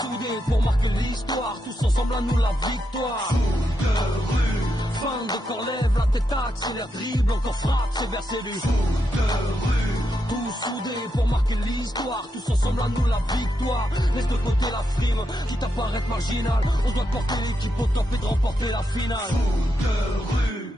soudés pour marquer l'histoire, tous ensemble à nous la victoire. Foot de rue, fin de corps, lève la tête, accélère, dribble, encore frappe, c'est vers ses buts. Foot de rue, tous soudés pour marquer l'histoire, tous ensemble à nous la victoire. Laisse de côté la frime, quitte à paraître marginal, on doit porter l'équipe au top et de remporter la finale. Foot de rue.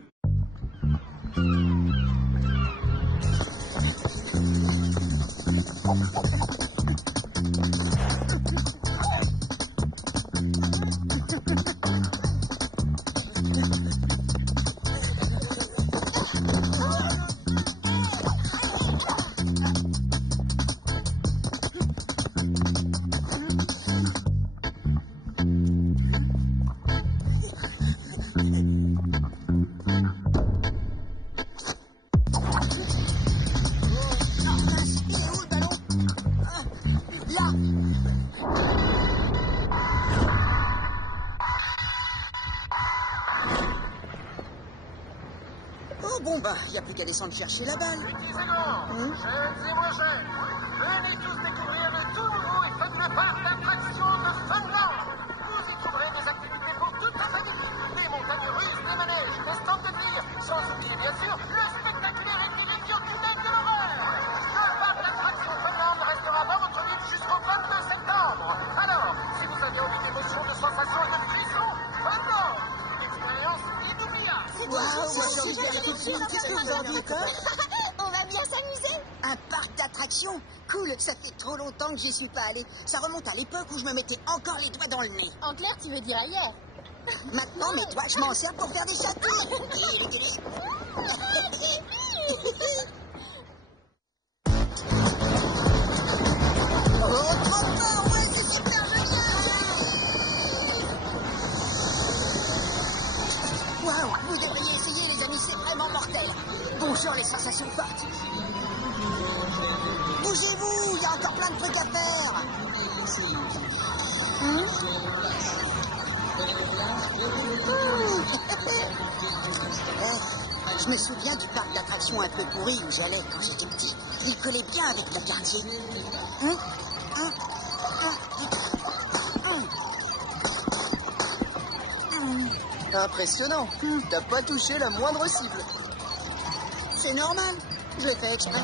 Il n'y a plus qu'à descendre chercher la balle. Jeunes et moins jeunes, venez tous découvrir le tout nouveau et fameux parc d'attractions de Funland. Vous y trouverez des activités pour toute la famille. Des montagnes russes, des manèges, des stands de tir, sans oublier bien sûr le spectaculaire équilibre tunnel de l'horreur. Le parc d'attractions Funland restera dans votre ville jusqu'au 22 septembre. Alors, si vous avez envie d'émotions, de sensations et de frissons, Funland, une expérience inoubliable. Qu'est-ce que vous en dites, hein? On va bien s'amuser. Un parc d'attractions? Cool, ça fait trop longtemps que j'y suis pas allé. Ça remonte à l'époque où je me mettais encore les doigts dans le nez. En clair, tu veux dire ailleurs? Maintenant, mes doigts, je m'en sers pour faire des châteaux. Bonjour les sensations fortes. Bougez-vous, il y a encore plein de trucs à faire. Je me souviens du parc d'attractions un peu pourri où j'allais quand j'étais petit. Il collait bien avec le quartier. Impressionnant. T'as pas touché la moindre cible. C'est normal, je l'ai fait exprès.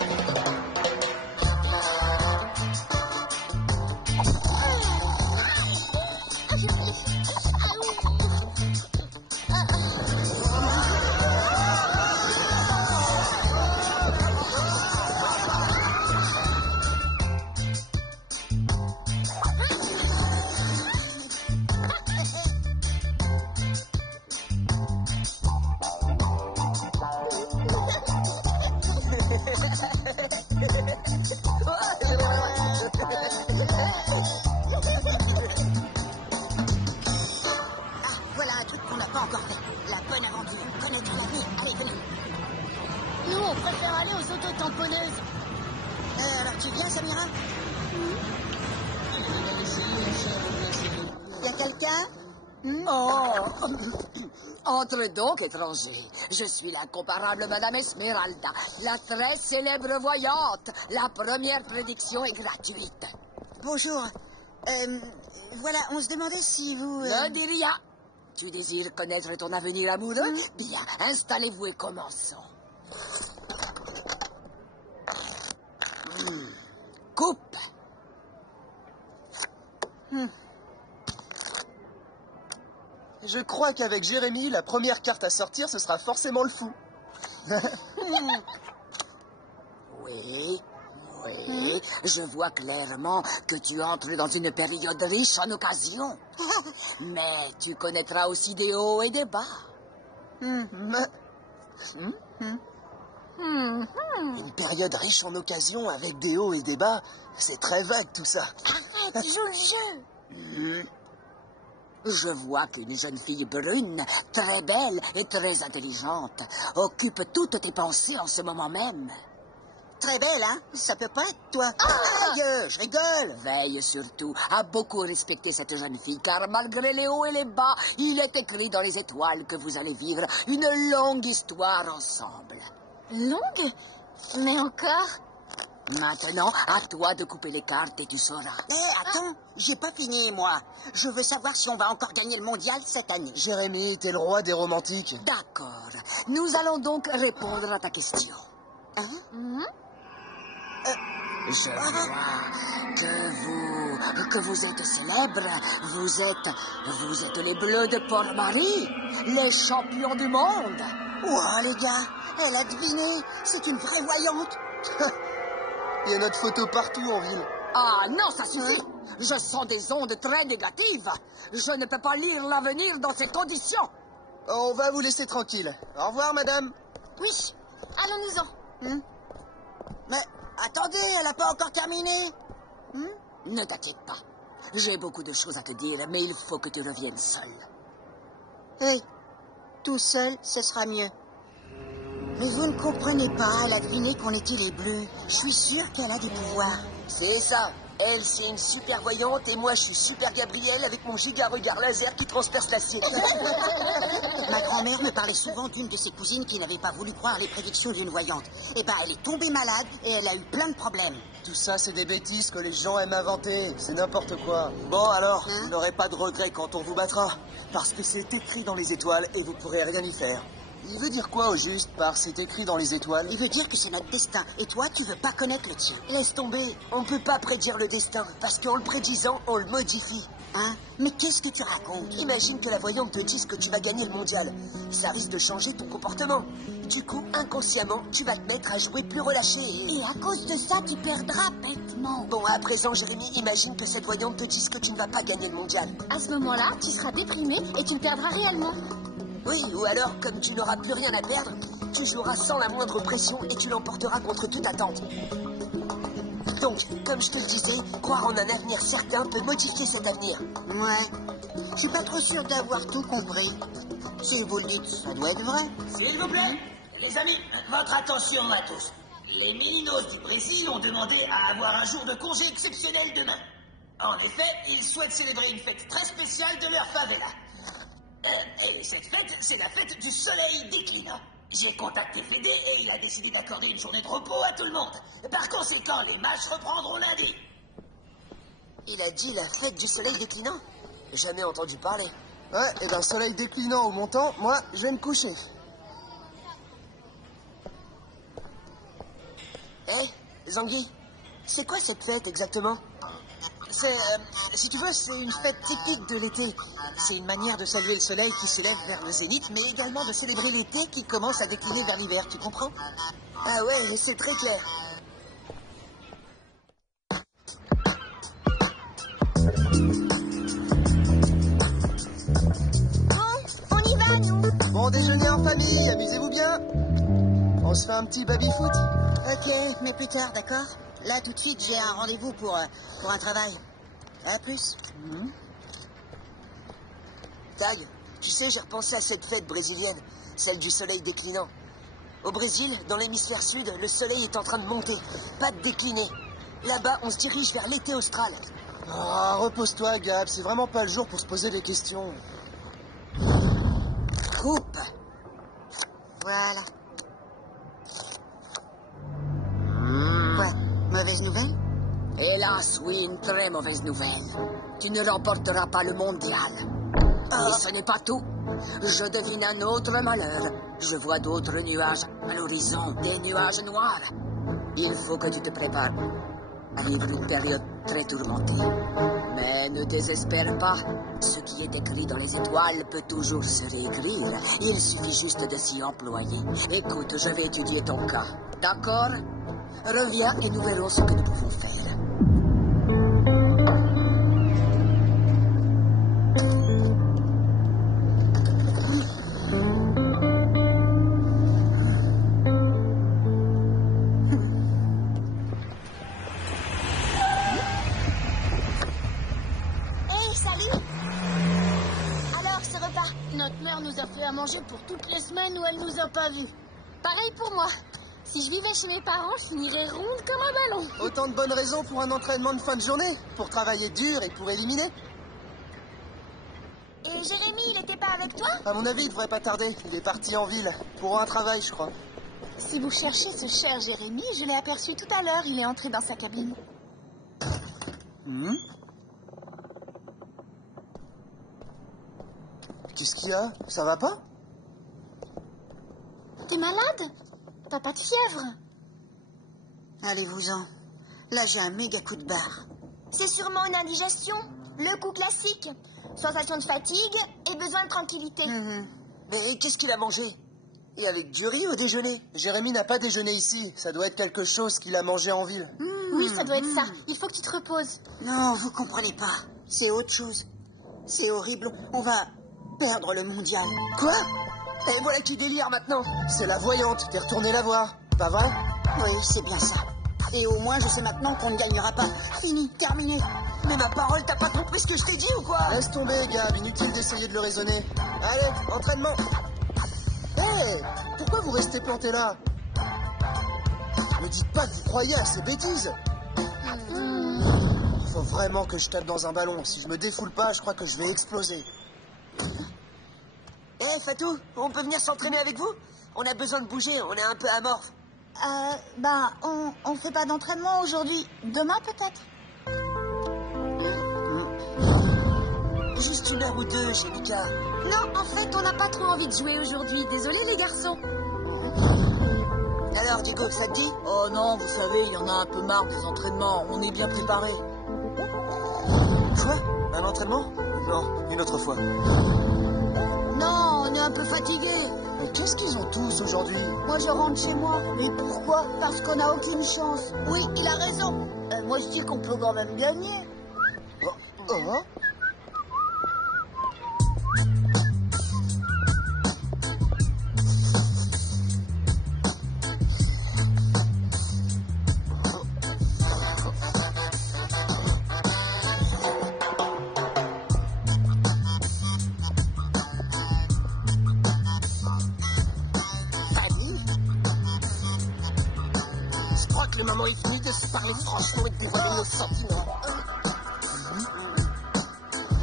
Alors tu viens, Samira? Y'a quelqu'un? Oh. Entrez donc, étranger. Je suis l'incomparable Madame Esmeralda, la très célèbre voyante. La première prédiction est gratuite. Bonjour. Voilà, on se demandait si vous... Ne dis rien. Tu désires connaître ton avenir amoureux? Bien, installez-vous et commençons. Coupe. Je crois qu'avec Jérémy, la première carte à sortir, ce sera forcément le fou. Oui, je vois clairement que tu entres dans une période riche en occasions. Mais tu connaîtras aussi des hauts et des bas. Une période riche en occasions avec des hauts et des bas, c'est très vague tout ça. Arrête, joue le jeu. Je vois qu'une jeune fille brune, très belle et très intelligente, occupe toutes tes pensées en ce moment même. Très belle, hein? Ça peut pas être toi. Aïe, je rigole. Veille surtout à beaucoup respecter cette jeune fille, car malgré les hauts et les bas, il est écrit dans les étoiles que vous allez vivre une longue histoire ensemble. Longue? Mais encore? Maintenant, à toi de couper les cartes et tu sauras. Attends, j'ai pas fini, moi. Je veux savoir si on va encore gagner le mondial cette année. Jérémy, t'es le roi des romantiques. D'accord. Nous allons donc répondre à ta question. Hein? Je vois que vous êtes célèbres. Vous êtes les Bleus de Port-Marie, les champions du monde. Ouah, les gars, elle a deviné. C'est une vraie voyante. Il y a notre photo partout en ville. Ah non, ça suffit. Je sens des ondes très négatives. Je ne peux pas lire l'avenir dans ces conditions. On va vous laisser tranquille. Au revoir, madame. Oui, allons-nous-en. Mais attendez, elle a pas encore terminé. Ne t'inquiète pas. J'ai beaucoup de choses à te dire, mais il faut que tu reviennes seul. Hé, tout seul, ce sera mieux. Mais vous ne comprenez pas, elle a deviné qu'on était les Bleus. Je suis sûre qu'elle a des pouvoirs. C'est ça. Elle, c'est une super voyante et moi, je suis super Gabriel avec mon giga regard laser qui transperce l'acier. Ma grand-mère me parlait souvent d'une de ses cousines qui n'avait pas voulu croire les prédictions d'une voyante. Eh ben, elle est tombée malade et elle a eu plein de problèmes. Tout ça, c'est des bêtises que les gens aiment inventer. C'est n'importe quoi. Bon, alors, vous n'aurez pas de regrets quand on vous battra. Parce que c'est écrit dans les étoiles et vous pourrez rien y faire. Il veut dire quoi au juste par c'est écrit dans les étoiles? Il veut dire que c'est notre destin. Et toi, tu veux pas connaître le tien. Laisse tomber. On peut pas prédire le destin. Parce qu'en le prédisant, on le modifie. Hein? Mais qu'est-ce que tu racontes? Imagine que la voyante te dise que tu vas gagner le mondial. Ça risque de changer ton comportement. Du coup, inconsciemment, tu vas te mettre à jouer plus relâché Et à cause de ça, tu perdras bêtement. Bon, à présent, Jérémy, imagine que cette voyante te dise que tu ne vas pas gagner le mondial. À ce moment-là, tu seras déprimé et tu le perdras réellement. Oui, ou alors, comme tu n'auras plus rien à perdre, tu joueras sans la moindre pression et tu l'emporteras contre toute attente. Donc, comme je te le disais, croire en un avenir certain peut modifier cet avenir. Ouais. Je suis pas trop sûr d'avoir tout compris. Si vous le dites, ça doit être vrai. S'il vous plaît, les amis, votre attention à tous. Les Meninos du Brésil ont demandé à avoir un jour de congé exceptionnel demain. En effet, ils souhaitent célébrer une fête très spéciale de leur favela. Et cette fête, c'est la fête du soleil déclinant. J'ai contacté Fédé et il a décidé d'accorder une journée de repos à tout le monde. Par conséquent, les matchs reprendront lundi. Il a dit la fête du soleil déclinant? Jamais entendu parler. Ouais, et d'un soleil déclinant ou montant, moi, je vais me coucher. Hé, Zangui, c'est quoi cette fête exactement? Si tu veux, c'est une fête typique de l'été. C'est une manière de saluer le soleil qui s'élève vers le zénith, mais également de célébrer l'été qui commence à décliner vers l'hiver, tu comprends? Ah ouais, c'est très clair. On y va, nous. Bon déjeuner en famille, amusez-vous bien. On se fait un petit baby-foot. Ok, mais plus tard, d'accord? Là, tout de suite, j'ai un rendez-vous pour un travail. À plus. Tag, tu sais, j'ai repensé à cette fête brésilienne, celle du soleil déclinant. Au Brésil, dans l'hémisphère sud, le soleil est en train de monter, pas de décliner. Là-bas, on se dirige vers l'été austral. Ah, repose-toi, Gab, c'est vraiment pas le jour pour se poser des questions. Coupe. Voilà. Quoi? Mauvaise nouvelle? Hélas, oui, une très mauvaise nouvelle. Tu ne remporteras pas le mondial. Et ce n'est pas tout. Je devine un autre malheur. Je vois d'autres nuages à l'horizon, des nuages noirs. Il faut que tu te prépares à vivre une période très tourmentée. Mais ne désespère pas. Ce qui est écrit dans les étoiles peut toujours se réécrire. Il suffit juste de s'y employer. Écoute, je vais étudier ton cas. D'accord? Reviens et nous verrons ce que nous pouvons faire. Notre mère nous a fait à manger pour toutes les semaines où elle nous a pas vus. Pareil pour moi. Si je vivais chez mes parents, je finirais ronde comme un ballon. Autant de bonnes raisons pour un entraînement de fin de journée, pour travailler dur et pour éliminer. Et Jérémy, il était pas avec toi? À mon avis, il devrait pas tarder. Il est parti en ville, pour un travail, je crois. Si vous cherchez ce cher Jérémy, je l'ai aperçu tout à l'heure. Il est entré dans sa cabine. Qu'est-ce qu'il y a? Ça va pas? T'es malade? T'as pas de fièvre? Allez-vous-en. Là, j'ai un méga coup de barre. C'est sûrement une indigestion. Le coup classique. Sensation de fatigue et besoin de tranquillité. Mais qu'est-ce qu'il a mangé? Il y avait du riz au déjeuner. Jérémy n'a pas déjeuné ici. Ça doit être quelque chose qu'il a mangé en ville. Oui, ça doit être ça. Il faut que tu te reposes. Non, vous comprenez pas. C'est autre chose. C'est horrible. On va perdre le mondial. Quoi? Et voilà qui délire maintenant. C'est la voyante. T'es retourné la voir. Pas vrai? Oui, c'est bien ça. Et au moins, je sais maintenant qu'on ne gagnera pas. Fini, terminé. Mais ma parole, t'as pas compris ce que je t'ai dit ou quoi? Laisse tomber, Gab. Inutile d'essayer de le raisonner. Allez, entraînement. Hé, pourquoi vous restez planté là? Me dites pas que vous croyez à ces bêtises. Faut vraiment que je tape dans un ballon. Si je me défoule pas, je crois que je vais exploser. Fatou, on peut venir s'entraîner avec vous? On a besoin de bouger, on est un peu amorphe. On fait pas d'entraînement aujourd'hui. Demain peut-être. Juste 1 heure ou 2 chez Lucas. Non, en fait, on n'a pas trop envie de jouer aujourd'hui. Désolé les garçons. Alors, Diego, ça te dit? Oh non, vous savez, il y en a un peu marre des entraînements. On est bien préparés. Quoi? Un entraînement? Non, une autre fois. Non, on est un peu fatigués. Mais qu'est-ce qu'ils ont tous aujourd'hui? Moi, je rentre chez moi. Mais pourquoi? Parce qu'on n'a aucune chance. Oui, il a raison. Moi, je dis qu'on peut quand même gagner. Le moment est venu de se parler franchement et de dévoiler nos sentiments.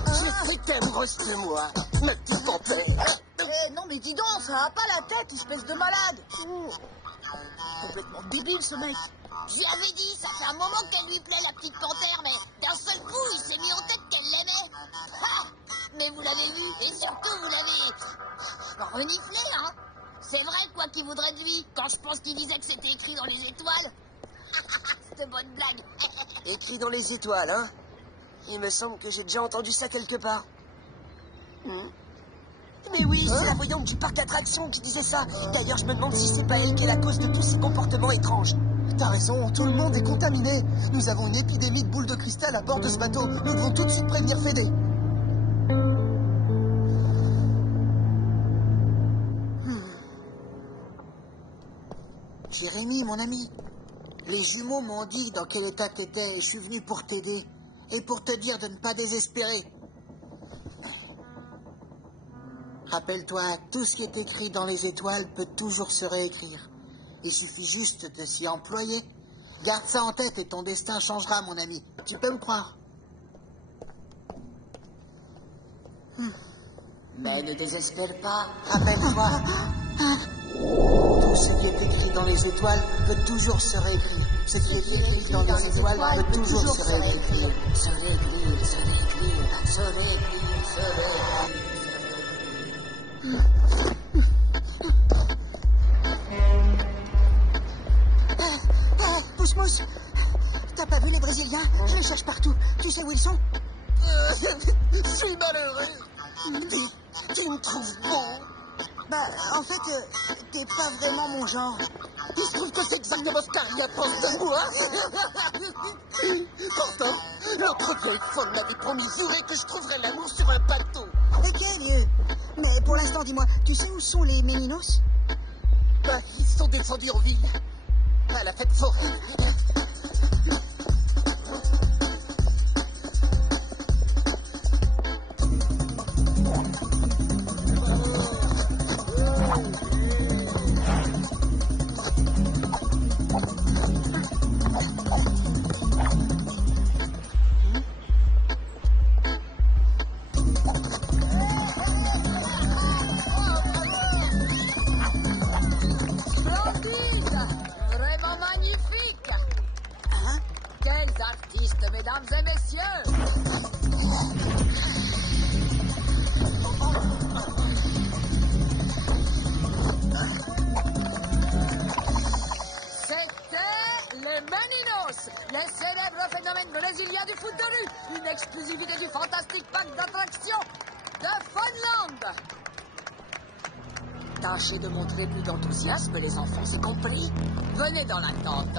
Je sais que t'es amoureuse de moi, ma petite panthère. Non, mais dis donc, ça a pas la tête, espèce de malade. Complètement débile, ce mec. J'y avais dit, ça fait un moment qu'elle lui plaît, la petite panthère, mais d'un seul coup, il s'est mis en tête qu'elle l'aimait. Mais vous l'avez vu, et surtout, vous l'avez reniflé, hein. C'est vrai, quoi qu'il voudrait de lui, quand je pense qu'il disait que c'était écrit dans les étoiles. Cette bonne blague. Écrit dans les étoiles, hein? Il me semble que j'ai déjà entendu ça quelque part. Mais oui, c'est la voyante du parc d'attractions qui disait ça. D'ailleurs, je me demande si c'est pas elle qui est la cause de tous ces comportements étranges. T'as raison, tout le monde est contaminé. Nous avons une épidémie de boules de cristal à bord de ce bateau. Nous devons tout de suite prévenir Fédé. Jérémy, mon ami, les jumeaux m'ont dit dans quel état t'étais et je suis venu pour t'aider et pour te dire de ne pas désespérer. Rappelle-toi, tout ce qui est écrit dans les étoiles peut toujours se réécrire. Il suffit juste de s'y employer. Garde ça en tête et ton destin changera, mon ami. Tu peux me croire. Mais ne désespère pas. Rappelle-toi, tout ce qui est écrit dans les étoiles peut toujours se réécrire. Ce qui est écrit dans les étoiles peut toujours se réécrire. Se réécrire, se réécrire, se réécrire, se réécrire. Pousse-mousse, t'as pas vu les Brésiliens? Je les cherche partout. Tu sais où ils sont? Je suis malheureux. Tu me trouves beau. En fait, t'es pas vraiment mon genre. Il se trouve que c'est exactement ce qu'Aria pense de moi. Pourtant, l'autre fois, on m'avait promis juré que je trouverais l'amour sur un bateau. Lesquels? Mais pour l'instant, dis-moi, tu sais où sont les Mélinos? Ils sont descendus en ville. À la fête foraine. mesdames et messieurs. C'était les Meninos, les célèbres phénomènes brésiliens du foot de rue, une exclusivité du fantastique parc d'attractions de Funland. Tâchez de montrer plus d'enthousiasme, les enfants, c'est compris? Venez dans la tente.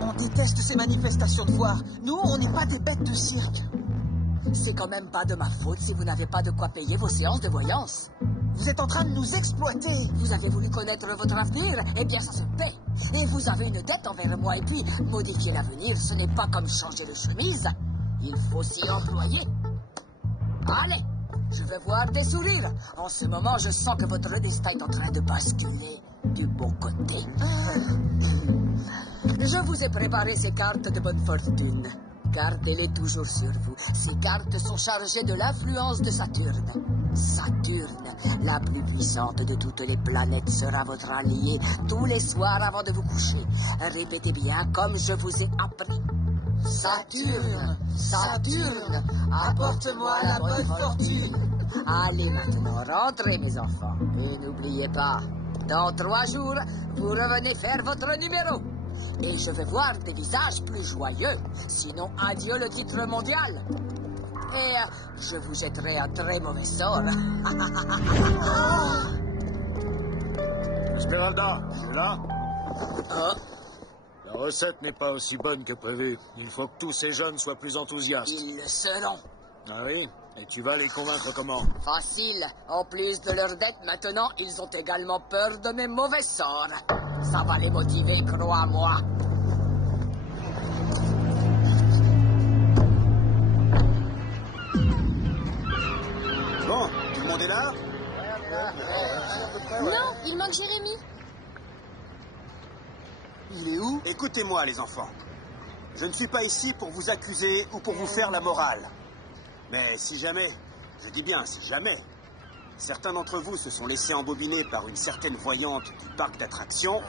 On déteste ces manifestations de foire. Nous, on n'est pas des bêtes de cirque. C'est quand même pas de ma faute si vous n'avez pas de quoi payer vos séances de voyance. Vous êtes en train de nous exploiter. Vous avez voulu connaître votre avenir, eh bien ça se paie. Et vous avez une dette envers moi, et puis modifier l'avenir, ce n'est pas comme changer de chemise. Il faut s'y employer. Allez, je veux voir des sourires. En ce moment, je sens que votre destin est en train de basculer du bon côté. Je vous ai préparé ces cartes de bonne fortune. Gardez-les toujours sur vous. Ces cartes sont chargées de l'influence de Saturne. Saturne, la plus puissante de toutes les planètes, sera votre allié tous les soirs avant de vous coucher. Répétez bien comme je vous ai appris. Saturne, Saturne, apporte-moi la bonne fortune. Allez maintenant, rentrez mes enfants. Et n'oubliez pas, dans 3 jours, vous revenez faire votre numéro. Et je veux voir des visages plus joyeux. Sinon, adieu le titre mondial. Et je vous jetterai un très mauvais sort. Esmeralda, tu es là? Oh, La recette n'est pas aussi bonne que prévu. Il faut que tous ces jeunes soient plus enthousiastes. ils le seront. Ah oui? Et tu vas les convaincre comment? Facile. En plus de leur dette, maintenant, ils ont également peur de mes mauvais sorts. Ça va les motiver, crois-moi. Bon, tout le monde est là? Non, il manque Jérémy. Il est où? Écoutez-moi, les enfants. Je ne suis pas ici pour vous accuser ou pour vous faire la morale. Mais si jamais, je dis bien si jamais, certains d'entre vous se sont laissés embobiner par une certaine voyante du parc d'attractions,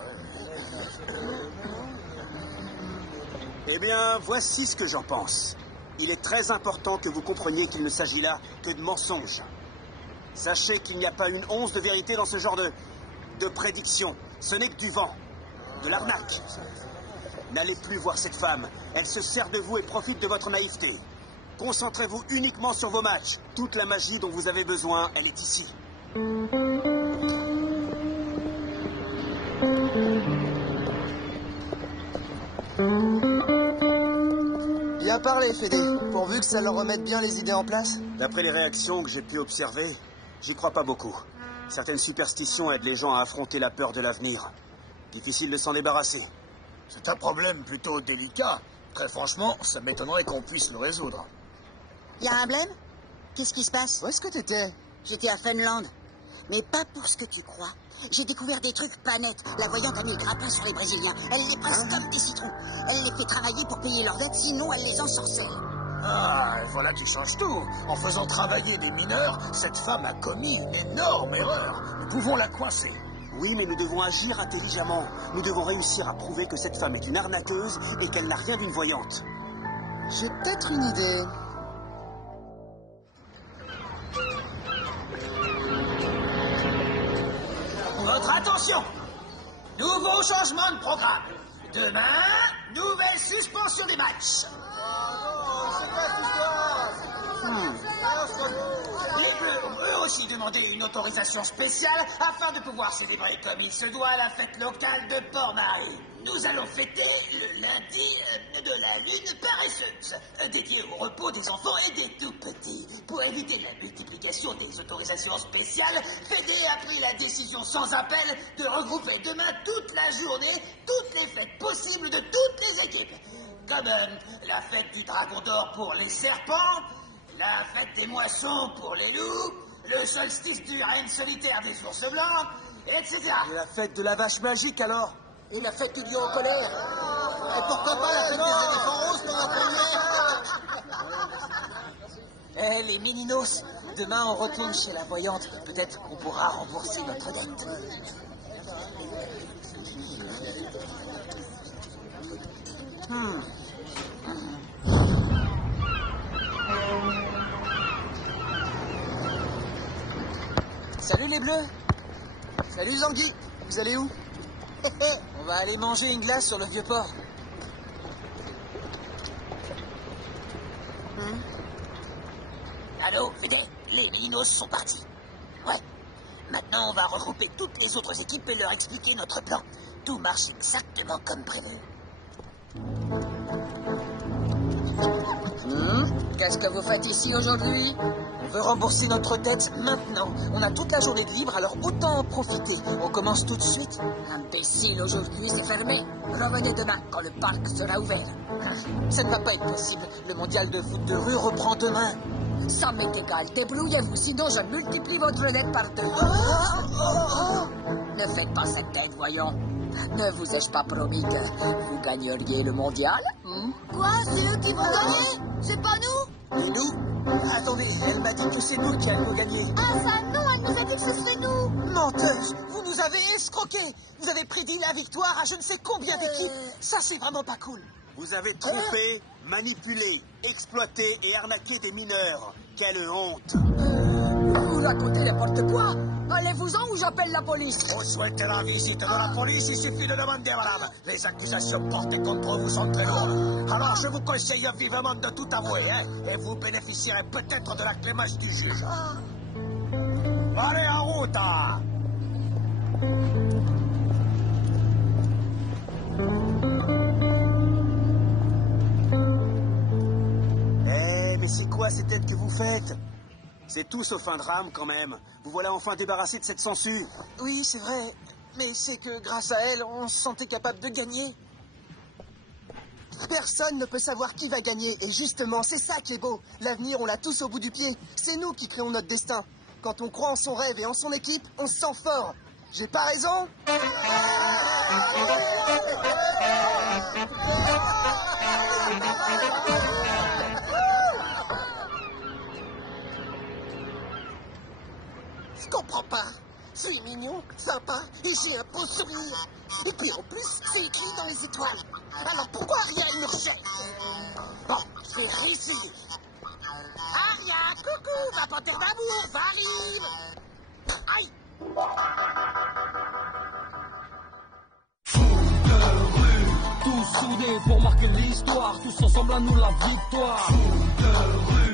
eh bien, voici ce que j'en pense. Il est très important que vous compreniez qu'il ne s'agit là que de mensonges. Sachez qu'il n'y a pas une once de vérité dans ce genre de prédiction. Ce n'est que du vent, de l'arnaque. N'allez plus voir cette femme. Elle se sert de vous et profite de votre naïveté. Concentrez-vous uniquement sur vos matchs. Toute la magie dont vous avez besoin, elle est ici. Bien parlé, Fédé. Pourvu que ça leur remette bien les idées en place. D'après les réactions que j'ai pu observer, j'y crois pas beaucoup. Certaines superstitions aident les gens à affronter la peur de l'avenir. Difficile de s'en débarrasser. C'est un problème plutôt délicat. Très franchement, ça m'étonnerait qu'on puisse le résoudre. Y a un blême? Qu'est-ce qui se passe? Où est-ce que t'étais? J'étais à Funland. Mais pas pour ce que tu crois. J'ai découvert des trucs pas nets. La voyante a mis le grappin sur les Brésiliens. Elle les presse comme des citrons. Elle les fait travailler pour payer leurs dettes, sinon elle les ensorcelle. Ah, et voilà qui change tout. En faisant travailler des mineurs, cette femme a commis une énorme erreur. Nous pouvons la coincer. Oui, mais nous devons agir intelligemment. Nous devons réussir à prouver que cette femme est une arnaqueuse et qu'elle n'a rien d'une voyante. J'ai peut-être une idée. Votre attention! Nouveau changement de programme. Demain, nouvelle suspension des matchs. Les Bleus ont eux aussi demandé une autorisation spéciale afin de pouvoir célébrer comme il se doit la fête locale de Port-Marie. Nous allons fêter le lundi de la lune paresseuse, dédié au repos des enfants et des tout-petits. Pour éviter la multiplication des autorisations spéciales, Fédé a pris la décision sans appel de regrouper demain toute la journée toutes les fêtes possibles de toutes les équipes. Comme la fête du Dragon d'Or pour les serpents, la fête des moissons pour les loups, le solstice du règne solitaire des ours blancs, etc. Et la fête de la vache magique alors? Et la fête du lion en colère. Et pourquoi pas la fête des éléphants roses pour la première? Eh, les mininos, demain on retourne chez la voyante. Peut-être qu'on pourra rembourser notre dette. Salut les bleus. Salut Zanguy. Vous allez où? On va aller manger une glace sur le vieux port. Allô, Fédé, les mininos sont partis. Ouais. Maintenant, on va regrouper toutes les autres équipes et leur expliquer notre plan. Tout marche exactement comme prévu. Qu'est-ce que vous faites ici aujourd'hui? On veut rembourser notre dette maintenant. On a toute la journée de libre, alors autant en profiter. On commence tout de suite. Imbécile, aujourd'hui c'est fermé. Revenez demain quand le parc sera ouvert. Ça ne va pas être possible. Le mondial de foot de rue reprend demain. Ça m'est égal, débrouillez-vous, sinon je multiplie votre dette par 2. Ne faites pas cette tête, voyons. Ne vous ai-je pas promis que vous gagneriez le mondial? Quoi? C'est eux qui vont gagner? C'est pas nous? Et nous? Attendez, elle m'a dit que c'est nous qui allons gagner. Ah ça non, elle nous a dit que ce serait nous. Menteuse, vous nous avez escroqués. Vous avez prédit la victoire à je ne sais combien d'équipes. Ça, c'est vraiment pas cool. Vous avez trompé, manipulé, exploité et arnaqué des mineurs. Quelle honte! Vous racontez n'importe quoi. Allez-vous-en ou j'appelle la police. Vous souhaitez la visite de la police, il suffit de demander, madame. Les accusations portées contre vous sont très lourdes. Alors je vous conseille vivement de tout avouer, hein, et vous bénéficierez peut-être de la clémence du juge. Allez, en route! Mais c'est quoi ces têtes que vous faites? C'est tout sauf un drame quand même. Vous voilà enfin débarrassé de cette censure. Oui, c'est vrai. Mais c'est que grâce à elle, on se sentait capable de gagner. Personne ne peut savoir qui va gagner. Et justement, c'est ça qui est beau. L'avenir, on l'a tous au bout du pied. C'est nous qui créons notre destin. Quand on croit en son rêve et en son équipe, on se sent fort. J'ai pas raison? Je comprends pas. C'est mignon, sympa, et j'ai un beau sourire. Et puis en plus, c'est écrit dans les étoiles. Alors pourquoi Aria il me rejette? Bon, je vais réessayer. Aria, coucou, ma panthère d'amour, j'arrive. Aïe. Foot de rue, tous soudés pour marquer l'histoire, tous ensemble à nous la victoire. Foot de rue.